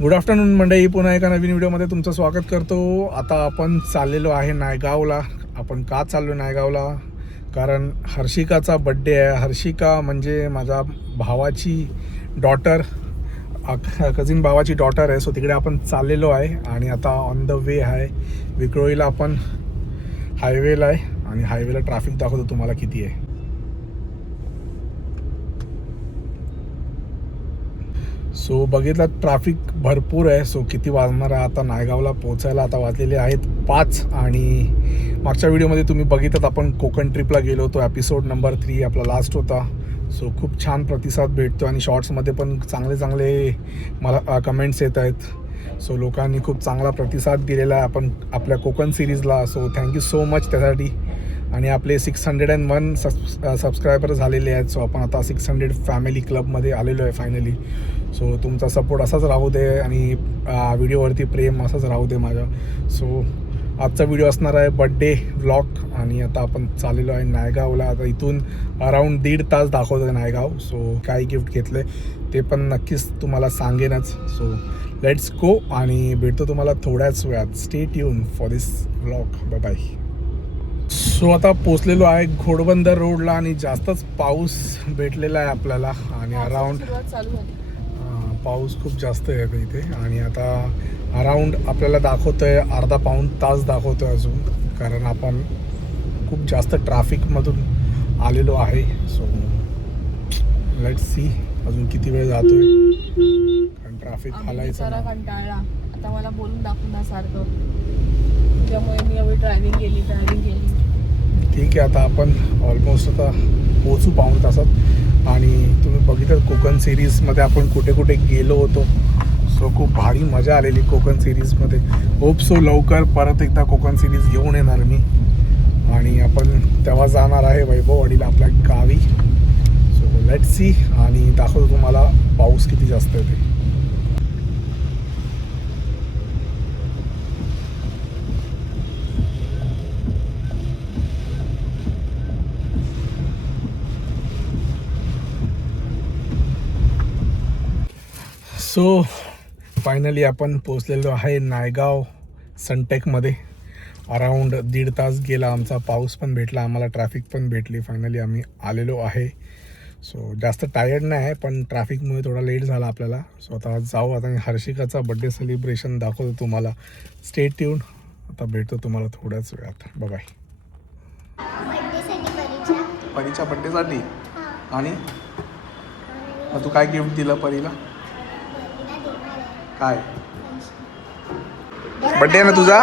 Good afternoon मंडळी, पुन्हा एका नवीन व्हिडिओमध्ये तुमचं स्वागत करतो. आता आपण चाललेलो आहे नायगावला. आपण का चाललो नायगावला? कारण हर्षिकाचा बड्डे आहे. हर्षिका म्हणजे माझ्या भावाची डॉटर, कझिन भावाची डॉटर आहे. सो तिकडे आपण चाललेलो आहे आणि आता ऑन द वे आहे. विक्रोळीला आपण हायवेला आहे आणि हायवेला ट्रॅफिक दाखवतो तुम्हाला किती आहे. सो बघितलं ट्रॅफिक भरपूर आहे. सो किती वाजणार आहे आता नायगावला पोहोचायला? आता वाजलेले आहेत 5. आणि मागच्या व्हिडिओमध्ये तुम्ही बघितलं आपण कोकण ट्रिपला गेलो होतो. एपिसोड नंबर 3 आपला लास्ट होता. सो खूप छान प्रतिसाद भेटतो आणि शॉर्ट्समध्ये पण चांगले मला कमेंट्स येत आहेत. सो लोकांनी खूप चांगला प्रतिसाद दिलेला आहे आपण आपल्या कोकण सिरीजला. सो थँक्यू सो मच त्यासाठी. आणि आपले 601 सबस्क्रायबर झालेले आहेत. सो आपण आता 600 फॅमिली क्लबमध्ये आलेलो आहे फायनली. सो तुमचा सपोर्ट असाच राहू दे आणि व्हिडिओवरती प्रेम असंच राहू दे माझ्या. सो आजचा व्हिडिओ असणार आहे बड्डे व्लॉग. आणि आता आपण चाललेलो आहे नायगावला. आता इथून अराऊंड 1.5 तास दाखवतं नायगाव. सो काय गिफ्ट घेतलं आहे ते पण नक्कीच तुम्हाला सांगेनच. सो लेट्स गो आणि भेटतो तुम्हाला थोड्याच वेळात. Stay tune for this vlog. Bye bye. So आता पोचलेलो आहे घोडबंदर रोडला आणि जास्तच पाऊस भेटलेला आहे आपल्याला. आणि अराऊंड पाऊस खूप जास्त आहे इथे. आणि आता अराऊंड आपल्याला दाखवतं आहे अर्धा पाऊण तास दाखवतो आहे अजून, कारण आपण खूप जास्त ट्रॅफिकमधून आलेलो आहे. सो लेट्स सी अजून किती वेळ जातोय, कारण ट्रॅफिक हालायचं ना. कंटाळला आता मला बोलून दाखवून सारखं, त्यामुळे मी एवढी ड्रायव्हिंग केली. ठीक आहे, आता आपण ऑलमोस्ट आता पोचू पाऊण तासात. आणि तुम्ही बघितलं कोकण सिरीजमध्ये आपण कुठे कुठे गेलो होतो. सो खूप भारी मजा आलेली कोकण सिरीजमध्ये. होप सो लवकर परत एकदा कोकण सिरीज घेऊन येणार मी. आणि आपण तेव्हा जाणार आहे वैभववाडीला आपल्या गावी. So let's see. आणि दाखवतो तुम्हाला पाऊस किती जास्त आहे ते. सो फायनली आपण पोचलेलो आहे नायगाव सनटेकमध्ये. अराऊंड 1.5 तास गेला आमचा. पाऊस पण भेटला आम्हाला, ट्रॅफिक पण भेटली. फायनली आम्ही आलेलो आहे. सो जास्त टायर्ड नाही आहे, पण ट्रॅफिकमुळे थोडा लेट झाला आपल्याला. सो आता जाऊ. आता हर्षिकाचा बड्डे सेलिब्रेशन दाखवतो तुम्हाला. Stay tune. आता भेटतो तुम्हाला थोड्याच वेळात. बाय. परीच्या बड्डेसाठी. आणि तू काय गिफ्ट दिलं परीला? काय बड्डे आहे ना तुझा?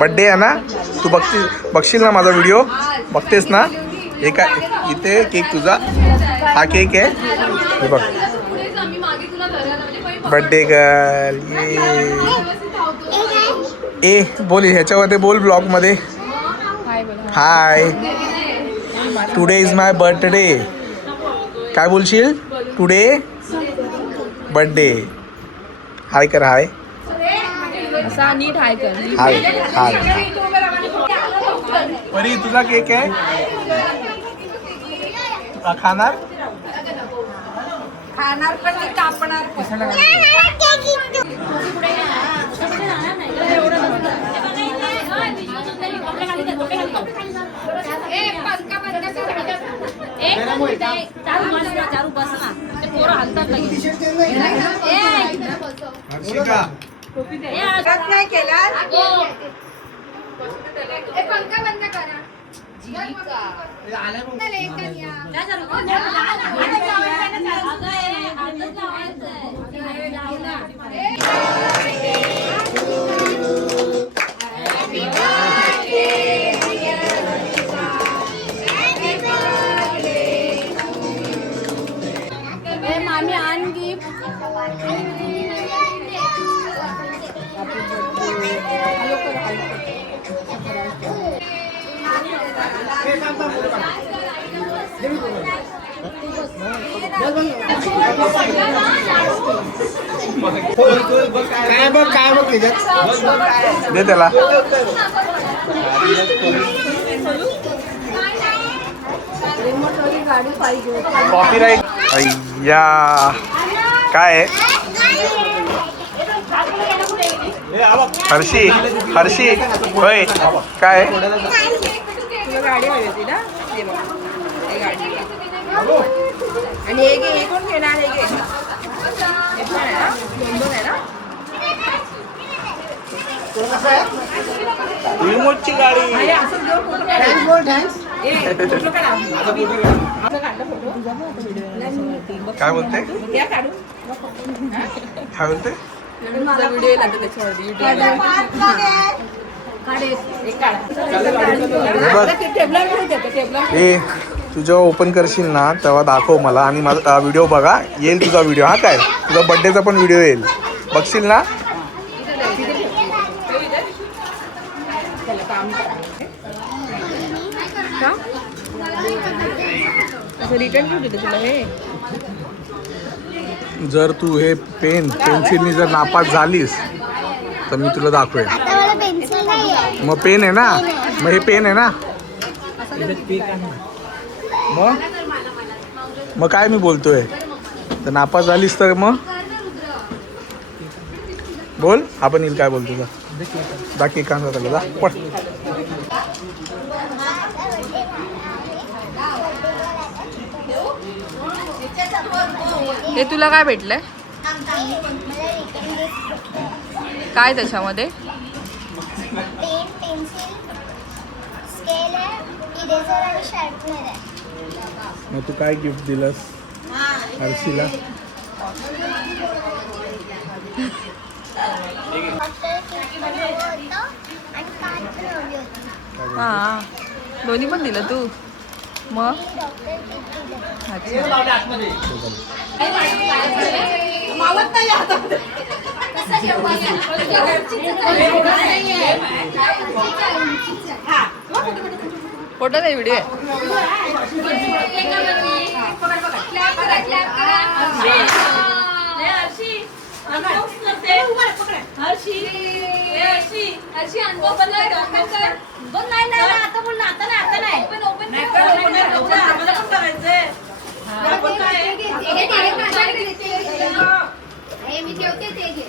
बड्डे आहे ना? तू बघशील ना माझा व्हिडिओ? बघतेस ना? हे काय इथे केक तुझा? हा केक आहे हे बघ. Birthday girl. ए बोल ह्याच्यामध्ये, बोल ब्लॉगमध्ये hi. Today is my birthday. काय बोलशील? Today birthday. हाय कर. हाय नीट हाय कर. हाय हाय. परी तुझा केक आहे, खाणार पण मी कापणार पण. नाही केला पंखा बंद करा. मामी आण गिफ्ट. काय बघ दे त्याला. कॉपीराइट. अय्या काय आहे? हर्षी हर्षी होय काय तुला गाडी हवी होती ना हे बघ हे गाडी आणि हे कोण घेणार हे घे हे पण आहे ना दोन आहे ना रिमोटची गाडी अरे असं घेऊन फोटो काढ बोल थँक्स फोटो काढ आता काढला फोटो काय बोलते त्या काढू काय बोलते तुझा व्हिडिओ येईल आता त्याच्यावरती युट्यूब ए तू जेव्हा ओपन करशील ना तेव्हा दाखव मला आणि माझा व्हिडिओ बघा येईल तुझा व्हिडिओ हा काय तुझा बड्डेचा पण व्हिडिओ येईल बघशील ना रिटर्न घेऊ देते तुला हे जर तू हे पेन्सिलनी जर नापास झालीस तर मी तुला दाखवेन आता मला पेन्सिल नाही आहे. मग पेन आहे ना मग हे पेन आहे ना मग काय मी बोलतोय तर नापास झालीस तर मग बोल आपण येईल काय बोलतो दाखी कांदा त्याला जा पट हे तुला काय भेटलंय मला रिटर्न गिफ्ट काय त्याच्यामध्ये पेन पेन्सिल स्केल आहे इरेझर आणि शार्पनर आहे. मग तू काय गिफ्ट दिलंस हर्षीला डॉक्टर केक पण हवं होतं आणि कार्ड पण हवी होती. हा दोन्ही पण दिलं तू मग मी डॉक्टर केक दिलं. अच्छा फोटो नाही व्हिडिओ मी ठेवते ते घे.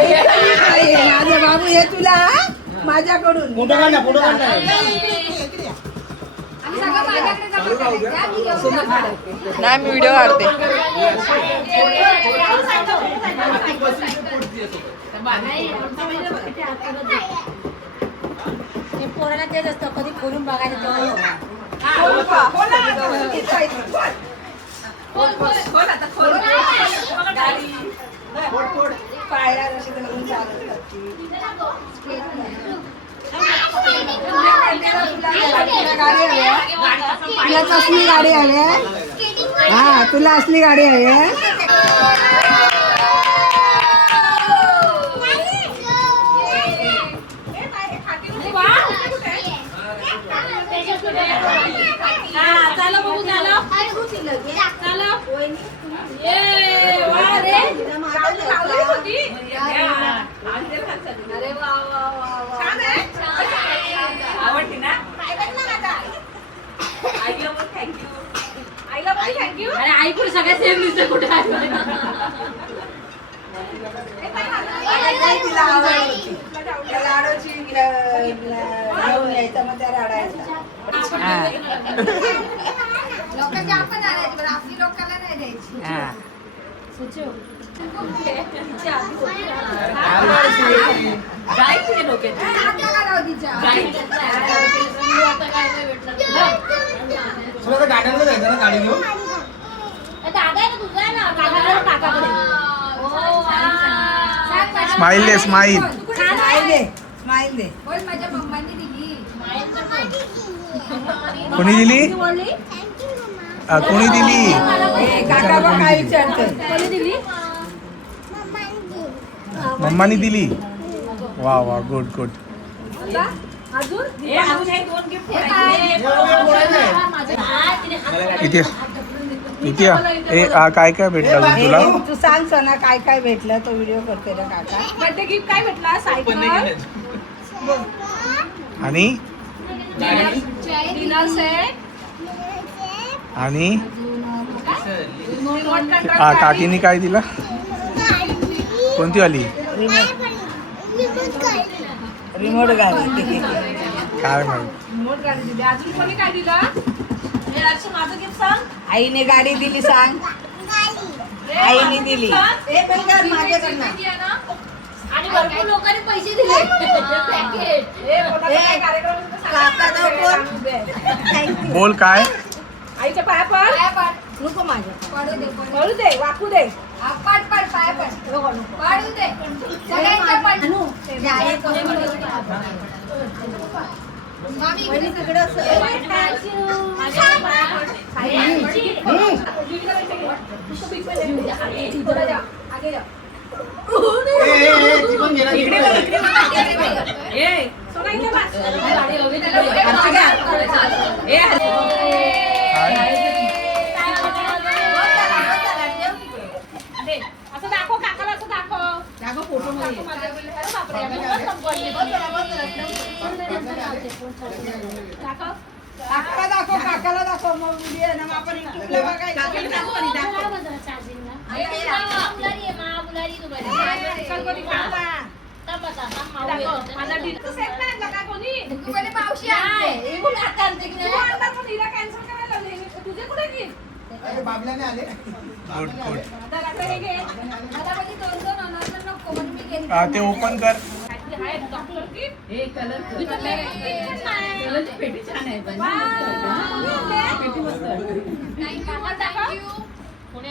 माझे बाबू हे तुला माझ्याकडून नाही मी व्हिडिओ काढते पोराला तेच असतं कधी खोलून बघायचं तेव्हा तुला असली गाडी हवी आहे हा तुला असली गाडी हवी आहे आई पण सगळ्या सेम दिसते कुठे लोकांची आपण आणायची पण आपली लोकांना नाही द्यायची स्माईल दे स्माईल स्माईल दे माझ्या मम्मानी दिली कोणी दिली कोणी दिली काका बघ काय विचारतोय मम्मानी दिली वा वा गुड गुड इथे किती काय काय भेटलं अजून तुला? तू सांग सना काय काय भेटलं तो व्हिडिओ करते ना काका. बर्थडे गिफ्ट काय भेटला? सायकल, आणि डिनर सेट आणि रिमोट कंट्रोल काकीने काय दिलं? कोणती वाली? रिमोट गाडी. काय माहित. रिमोट गाडी दिली. अजून कोणी काय दिलं? हे अर्षू माझं गिफ्ट सांग. आईने गाडी दिली सांग. आईने दिली. आणि भरपूर लोकांनी पैसे दिले पॅकेट. बोल काय? आईच्या पाया पड. नको माझ्या पडू दे, वाकू दे. पाड पाया पड पाडू दे सगळ्यांच्या पाड मामी तिकडं असं दाखव काकाला, असं दाखव फोटो मध्ये. काकाला दाखव मग व्हिडिओ ना आपण युट्यूबला बघायला. माझा डिनर सेट नाही आणला का कोणी? मावशी आणते इकडून हात आणते की तू नाही आणला पण हिला कॅन्सल करायला लावले. तुझे कुठे गिफ्ट? Good good. आता हे घे. मला म्हणजे दोन अनार नको म्हणून मी गेली ते ओपन कर. काहीतरी आहे डॉक्टर की? कोणी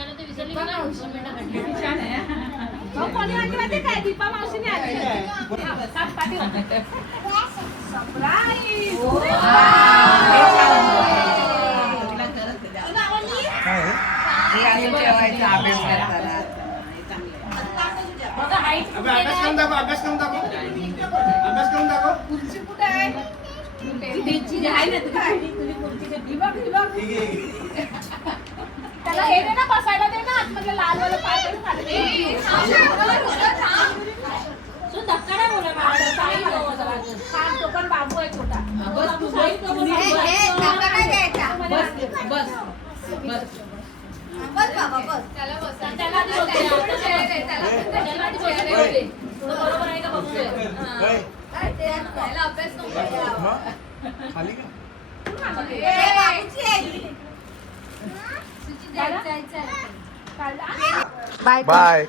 आणली माहिती काय? दीपा मावशीने आणली. काय आहे? हे आणि ठेवायचा अभ्यास करताना. त्याला हे दे ना, बसायला दे ना. आतमधलं लाल वाला पाय तरी काढ दे. धक्का नाही बोला मला. तो पण बाबू आहे छोटा. बस बाबा बस त्याला बस त्याला आधी बोलते. त्याला आधी बोलते. तो बरोबर आहे का बघतोय. त्याला अभ्यास नको मग? खाली का? बाय कर. बाय.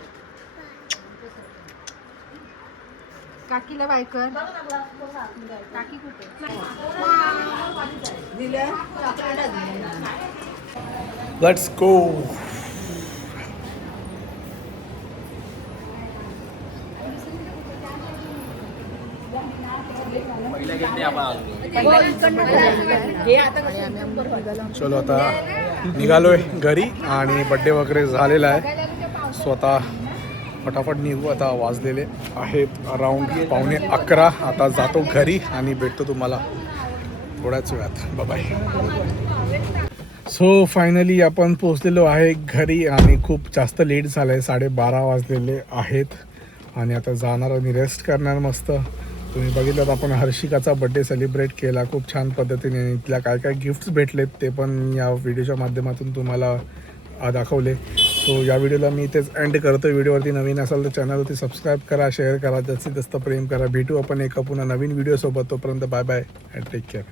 काकीला बाय कर. काकी कुठे? दिलं. Let's go. चलो आता निघालोय घरी आणि बड्डे वगैरे झालेला आहे. स्वतः फटाफट निघू. आता वाजलेले आहेत अराऊंड 11:15. आता जातो घरी आणि भेटतो तुम्हाला थोड्याच वेळात. बाय. सो फायनली आपण पोचलेलो आहे घरी आणि खूप जास्त लेट झालं आहे. 12:30 वाजलेले आहेत आणि आता जाणार आणि रेस्ट करणार मस्त. तुम्ही बघितलं आपण हर्षिकाचा बड्डे सेलिब्रेट केला खूप छान पद्धतीने. तिला काय काय गिफ्ट्स भेटलेत ते पण या व्हिडिओच्या माध्यमातून तुम्हाला दाखवले. सो या व्हिडिओला मी इथेच एंड करतो. व्हिडिओवरती नवीन असाल तर चॅनलवरती सबस्क्राईब करा, शेअर करा, जास्तीत जास्त प्रेम करा. भेटू आपण एका पुन्हा नवीन व्हिडिओसोबत. तोपर्यंत bye bye and take care.